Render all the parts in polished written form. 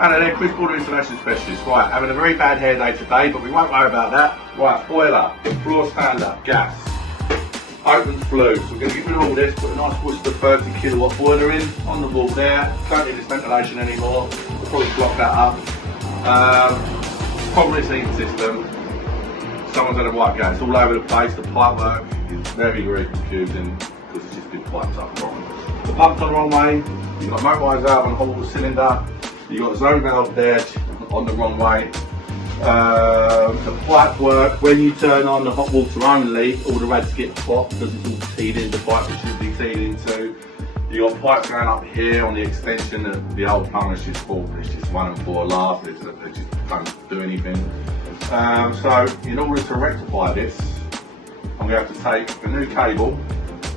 Hello there, Chris, Boiler Installation Specialists. Right, having a very bad hair day today, but we won't worry about that. Right, boiler, floor stand-up, gas, opens flue. So we're going to get rid of all this, put a nice Worcester 30 kilowatt boiler in, on the wall there. Don't need this ventilation anymore. We'll probably block that up. Problem with this heating system, someone's had a white gas. It's all over the place. The pipe work is very, very confusing because it's just been piped up wrong. The pump's on the wrong way. You've got motorised valve on the hot water cylinder. You've got zone valve there on the wrong way. The pipe work, when you turn on the hot water only, all the rads get popped because it's all teed into the pipe it should be teed into. You've got pipe going up here on the extension that the old plumber's just bought. It's just 1 and 4 laugh, it just don't do anything. So in order to rectify this, I'm going to have to take a new cable,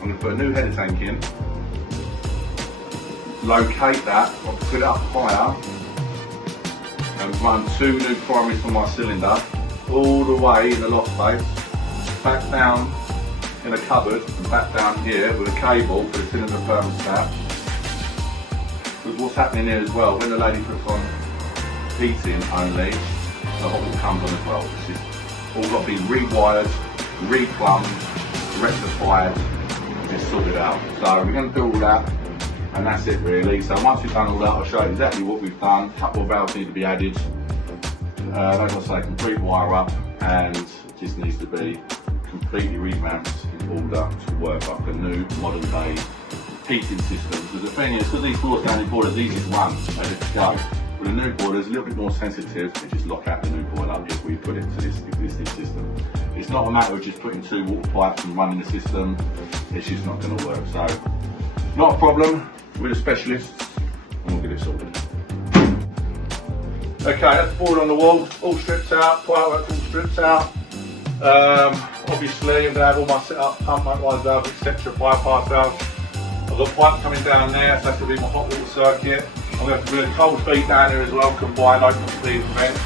I'm going to put a new header tank in, locate that, I'll put it up higher and run 2 new primaries from my cylinder all the way in the loft space, back down in a cupboard and back down here with a cable for the cylinder thermostat. Because what's happening here as well, when the lady puts on heating only, the hot water comes on as well. It's just all got to be rewired, replumbed, rectified, just sorted out. So we're going to do all that. And that's it really. So once we've done all that, I'll show you exactly what we've done. A couple of valves need to be added. Like I say, complete wire up, and it just needs to be completely revamped in order to work like a new modern day heating system. Because the thing is, because these floor standing boilers, these just run ready to go. With a new boiler, it's a little bit more sensitive to just lock out the new boiler if we put it to this existing system. It's not a matter of just putting 2 water pipes and running the system. It's just not going to work. So, not a problem. We're the specialists and we'll get it sorted. Okay, that's the board on the wall, all stripped out, pipework all stripped out. Obviously I'm going to have all my setup, pump, motorised valves, etc., bypass valves. I've got pipe coming down there, so that's going to be my hot water circuit. I'm going to have to put a cold feed down here as well, combine open feed and vent.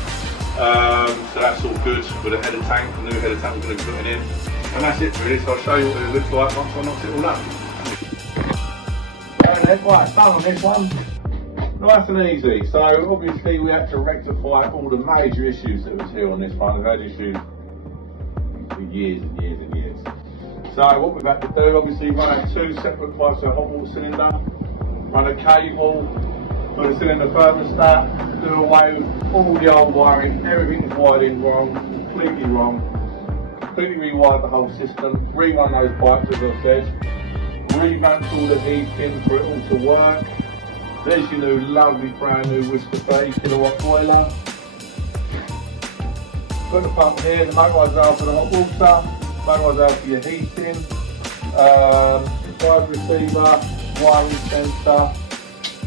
So that's all good with a header tank, the new header tank we're going to be putting in. And that's it really, so I'll show you what it looks like once I knock it all up. Right, done on this one. Nice and easy. So obviously we had to rectify all the major issues that was here on this one. We've had issues for years and years and years. So what we've had to do, obviously run out 2 separate pipes of hot water cylinder, run a cable for the cylinder thermostat, do away with all the old wiring, everything's wired in wrong, completely rewired the whole system, rerun those pipes as I said. Revamped all the heating for it all to work. There's your new lovely brand new Worcester 30 kilowatt boiler. Put the pump here, the motorised valve for the hot water, motorised valve for your heating, fire receiver, wiring sensor,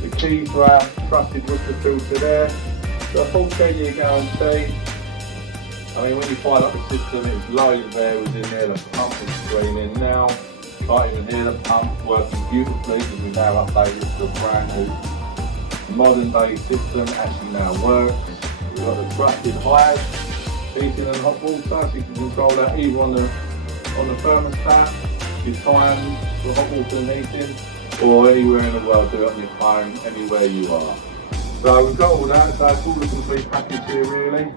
the key for our trusted Worcester filter there. So a full 10-year guarantee. I mean, when you fire up the system, it's loads of air was in there, the pump is screaming now. Can't even hear the pump working beautifully because we've now updated it to a brand new modern day system. Actually now works. We've got the trusted hive heating and hot water, so you can control that either on the thermostat, your time for hot water and heating, or anywhere in the world. Do it on your phone, anywhere you are. So we've got all that. So it's all the complete package here really,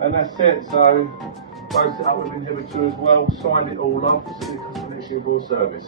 and that's it. So both it up with inhibitor as well. Signed it all off. See the customer next year for service.